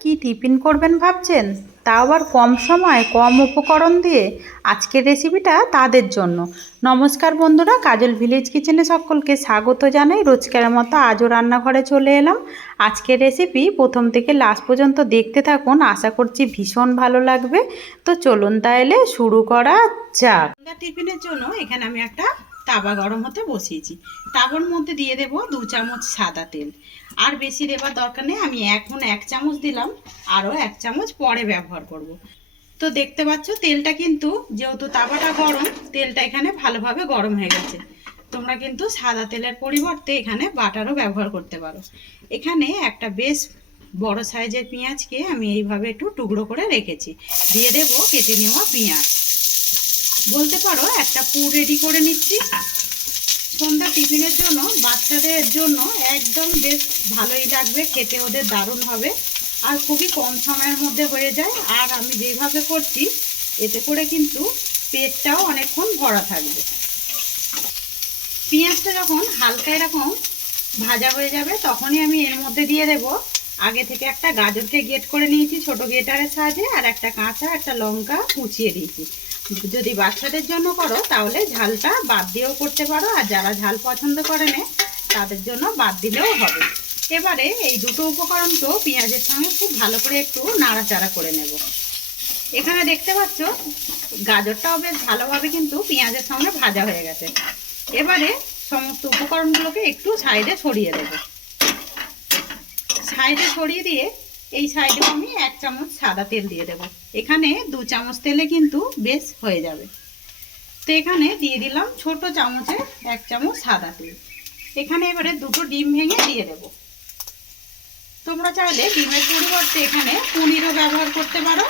কি টিফিন করবেন ভাবছেন? তাও আবার কম সময় কম উপকরণ দিয়ে। আজকের রেসিপিটা তাদের জন্য। নমস্কার বন্ধুরা, কাজল ভিলেজ কিচেনে সকলকে স্বাগত জানাই। রোজকার মতো আজও রান্নাঘরে চলে এলাম। আজকের রেসিপি প্রথম থেকে লাস্ট পর্যন্ত দেখতে থাকুন, আশা করছি ভীষণ ভালো লাগবে। তো চলুন তাহলে শুরু করা যাক। টিফিনের জন্য এখানে আমি একটা তাওয়া গরম হতে বসিয়েছি। তাওয়ার মধ্যে দিয়ে দেব 2 চামচ সাদা তেল। আর বেশি দেবার দরকার নেই, আমি এখন 1 চামচ দিলাম, আরও 1 চামচ পরে ব্যবহার করব। তো দেখতে পাচ্ছ তেলটা কিন্তু, যেহেতু তাওয়াটা গরম, তেলটা এখানে ভালোভাবে গরম হয়ে গেছে। তোমরা কিন্তু সাদা তেলের পরিবর্তে এখানে বাটারও ব্যবহার করতে পারো। এখানে একটা বেশ বড় সাইজের পেঁয়াজকে আমি এইভাবে একটু টুকরো করে রেখেছি। দিয়ে দেব কেটে নেওয়া পেঁয়াজ। বলতে পারো একটা পুর রেডি করে নিচ্ছি সন্ধ্যা টিফিনের জন্য। বাচ্চাদের জন্য একদম বেশ ভালোই লাগবে খেতে, ওদের দারুণ হবে আর খুবই কম সময়ের মধ্যে হয়ে যায়। আর আমি যেভাবে করছি এতে করে কিন্তু পেটটাও অনেকক্ষণ ভরা থাকবে। পেঁয়াজটা যখন হালকা এরকম ভাজা হয়ে যাবে তখনই আমি এর মধ্যে দিয়ে দেব আগে থেকে একটা গাজরকে গ্রেট করে নিয়েছি ছোট গ্রেটারের সাহায্যে, আর একটা কাঁচা একটা লঙ্কা কুচিয়ে দিয়েছি। যদি বাচ্চাদের জন্য করো তাহলে ঝালটা বাদ দিয়েও করতে পারো, আর যারা ঝাল পছন্দ করে না তাদের জন্য বাদ দিলেও হবে। এবারে এই দুটো উপকরণকেও পেঁয়াজের সঙ্গে খুব ভালো করে একটু নাড়াচাড়া করে নেব। এখানে দেখতে পাচ্ছ গাজরটাও বেশ ভালোভাবে কিন্তু পেঁয়াজের সঙ্গে ভাজা হয়ে গেছে। এবারে সমস্ত উপকরণগুলোকে একটু সাইডে ছড়িয়ে দেব। সাইডে ছড়িয়ে দিয়ে এই সাইডে আমি 1 চামচ সাদা তেল দিয়ে দেব। এখানে 2 চামচ তেলে কিন্তু বেশ হয়ে যাবে। তো এখানে দিয়ে দিলাম ছোট চামচে 1 চামচ সাদা তেল। এখানে এবারে দুটো ডিম ভেঙে দিয়ে দেব। তোমরা চাইলে ডিমের পরিবর্তে এখানে পনিরও ব্যবহার করতে পারো,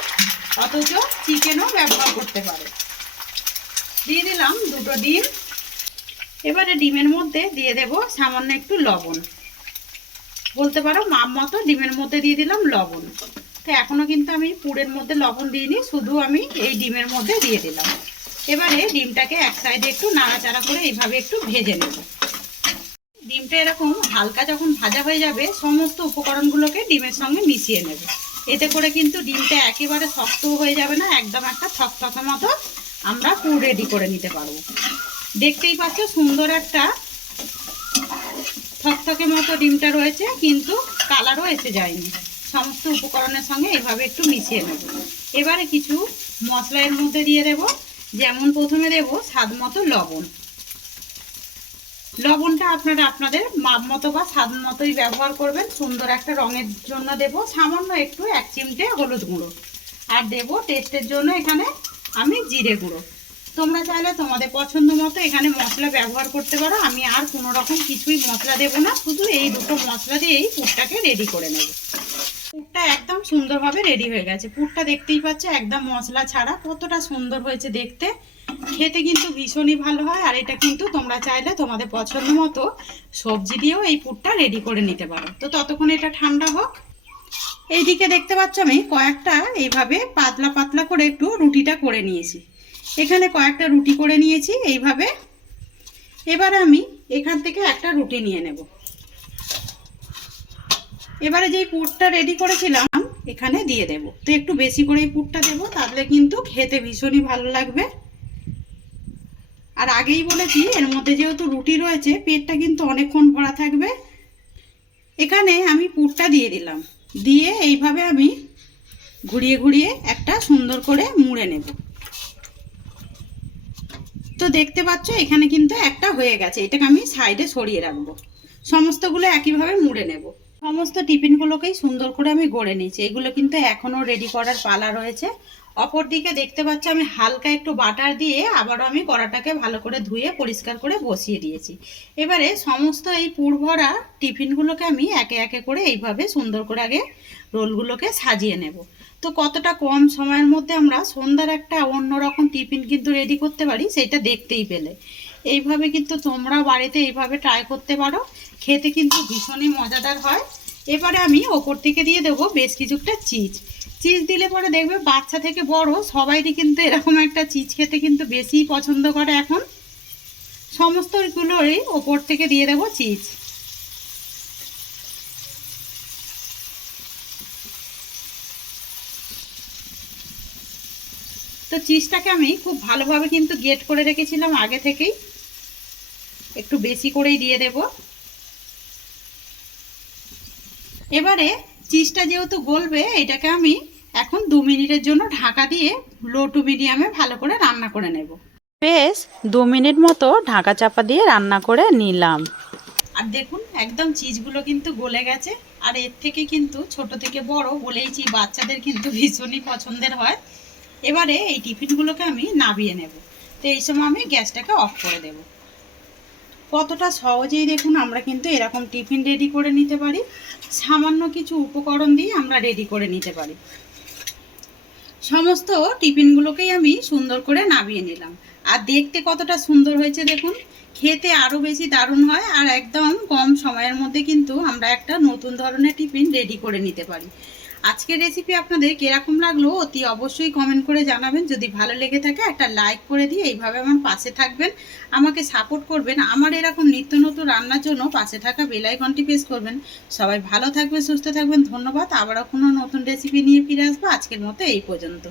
অথচ চিকেনও ব্যবহার করতে পারো। দিয়ে দিলাম দুটো ডিম। এবারে ডিমের মধ্যে দিয়ে দেব সামান্য একটু লবণ, বলতে পারো মাপ মতো ডিমের মধ্যে দিয়ে দিলাম লবণ। তো এখনো কিন্তু আমি পুরের মধ্যে লবণ দিইনি, শুধু আমি এই ডিমের মধ্যে দিয়ে দিলাম। এবারে ডিমটাকে এক সাইডে একটু নাড়াচাড়া করে এইভাবে একটু ভেজে নেব। ডিমটা এরকম হালকা যখন ভাজা হয়ে যাবে সমস্ত উপকরণগুলোকে ডিমের সঙ্গে মিশিয়ে নেব। এতে করে কিন্তু ডিমটা একেবারে শক্তও হয়ে যাবে না, একদম একটা থকথকে মতো আমরা পুর রেডি করে নিতে পারবো। দেখতেই পাচ্ছ সুন্দর একটা থকথকে মতো ডিমটা রয়েছে, কিন্তু কালারও এসে যায়নি। সমস্ত উপকরণের সঙ্গে এভাবে একটু মিশিয়ে নেব। এবারে কিছু মশলা এর মধ্যে দিয়ে দেব। যেমন প্রথমে দেব স্বাদ মতো লবণ। লবণটা আপনারা আপনাদের মাপ মতো বা স্বাদ মতোই ব্যবহার করবেন। সুন্দর একটা রঙের জন্য দেব সামান্য একটু 1 চিমটে হলুদ গুঁড়ো। আর দেব টেস্টের জন্য এখানে আমি জিরে গুঁড়ো। তোমরা চাইলে তোমাদের পছন্দ মতো এখানে মশলা ব্যবহার করতে পারো। আমি আর কোনো রকম কিছুই মশলা দেব না, শুধু এই দুটো মশলা দিয়েই পুরটাকে রেডি করে নেব। পুরটা একদম সুন্দরভাবে রেডি হয়ে গেছে। পুরটা দেখতেই পাচ্ছ একদম মশলা ছাড়া কতটা সুন্দর হয়েছে দেখতে। খেতে কিন্তু ভীষণই ভালো হয়। আর এটা কিন্তু তোমরা চাইলে তোমাদের পছন্দ মতো সবজি দিয়েও এই পুরটা রেডি করে নিতে পারো। তো ততক্ষণ এটা ঠান্ডা হোক। এইদিকে দেখতে পাচ্ছ আমি কয়েকটা এইভাবে পাতলা পাতলা করে একটু রুটিটা করে নিয়েছি। এখানে কয়েকটা রুটি করে নিয়েছি এইভাবে। এবারে আমি এখান থেকে একটা রুটি নিয়ে নেব। এবারে যেই পুরটা রেডি করেছিলাম এখানে দিয়ে দেব। তো একটু বেশি করে এই পুরটা দেবো, তাহলে কিন্তু খেতে ভীষণই ভালো লাগবে। আর আগেই বলেছি এর মধ্যে যেহেতু রুটি রয়েছে পেটটা কিন্তু অনেকক্ষণ ভরা থাকবে। এখানে আমি পুরটা দিয়ে দিলাম। দিয়ে এইভাবে আমি ঘুরিয়ে ঘুরিয়ে একটা সুন্দর করে মুড়ে নেব। তো দেখতে পাচ্ছ এখানে কিন্তু একটা হয়ে গেছে, এটাকে আমি সাইডে সরিয়ে রাখবো। সমস্তগুলো একইভাবে মুড়ে নেব। সমস্ত টিফিনগুলোকেই সুন্দর করে আমি গড়ে নিয়েছি। এগুলো কিন্তু এখনও রেডি করার পালা রয়েছে। অপর দিকে দেখতে পাচ্ছ আমি হালকা একটু বাটার দিয়ে আবারও আমি কড়াটাকে ভালো করে ধুয়ে পরিষ্কার করে বসিয়ে দিয়েছি। এবারে সমস্ত এই পুর ভরা টিফিনগুলোকে আমি একে একে করে এইভাবে সুন্দর করে আগে রোলগুলোকে সাজিয়ে নেব। তো কতটা কম সময়ের মধ্যে আমরা সন্ধ্যার একটা অন্যরকম টিফিন কিন্তু রেডি করতে পারি সেটা দেখতেই পেলে। এইভাবে কিন্তু তোমরা বাড়িতে এইভাবে ট্রাই করতে পারো, খেতে কিন্তু ভীষণই মজাদার হয়। এবারে আমি ওপর থেকে দিয়ে দেবো বেশ কিছুটা চিজ। চিজ দিলে পরে দেখবে বাচ্চা থেকে বড় সবাইই কিন্তু এরকম একটা চিজ খেতে কিন্তু বেশিই পছন্দ করে এখন। সমস্তগুলোই ওপর থেকে দিয়ে দেবো চিজ। তো চিজটাকে আমি খুব ভালোভাবে কিন্তু গ্রেট করে রেখেছিলাম আগে থেকেই, একটু বেশি করেই দিয়ে দেব। এবারে চিজটা যেহেতু গলবে, এটাকে আমি এখন 2 মিনিটের জন্য ঢাকা দিয়ে লো টু মিডিয়ামে ভালো করে রান্না করে নেব। বেশ 2 মিনিট মতো ঢাকা চাপা দিয়ে রান্না করে নিলাম। আর দেখুন একদম চিজগুলো কিন্তু গলে গেছে। আর এর থেকে কিন্তু ছোট থেকে বড় বলেইছি, বাচ্চাদের কিন্তু ভীষণই পছন্দের হয়। এবারে এই টিফিনগুলোকে আমি নামিয়ে নেব। তো এই সময় আমি গ্যাসটাকে অফ করে দেব। কতটা সহজেই দেখুন আমরা কিন্তু এরকম টিফিন রেডি করে নিতে পারি। সামান্য কিছু উপকরণ দিয়ে আমরা রেডি করে নিতে পারি। সমস্ত টিফিনগুলোকেই আমি সুন্দর করে নামিয়ে নিলাম। আর দেখতে কতটা সুন্দর হয়েছে দেখুন, খেতে আরও বেশি দারুণ হয়। আর একদম কম সময়ের মধ্যে কিন্তু আমরা একটা নতুন ধরনের টিফিন রেডি করে নিতে পারি। আজকের রেসিপি আপনাদের কিরকম লাগলো অতি অবশ্যই কমেন্ট করে জানাবেন। যদি ভালো লেগে থাকে একটা লাইক করে দিয়ে এইভাবে আমার পাশে থাকবেন, আমাকে সাপোর্ট করবেন। আমার এরকম নিত্য নতুন রান্নার জন্য পাশে থাকা বেল আইকনটি প্রেস করবেন। সবাই ভালো থাকবেন, সুস্থ থাকবেন। ধন্যবাদ। আবারও কোনো নতুন রেসিপি নিয়ে ফিরে আসবো। আজকের মতো এই পর্যন্ত।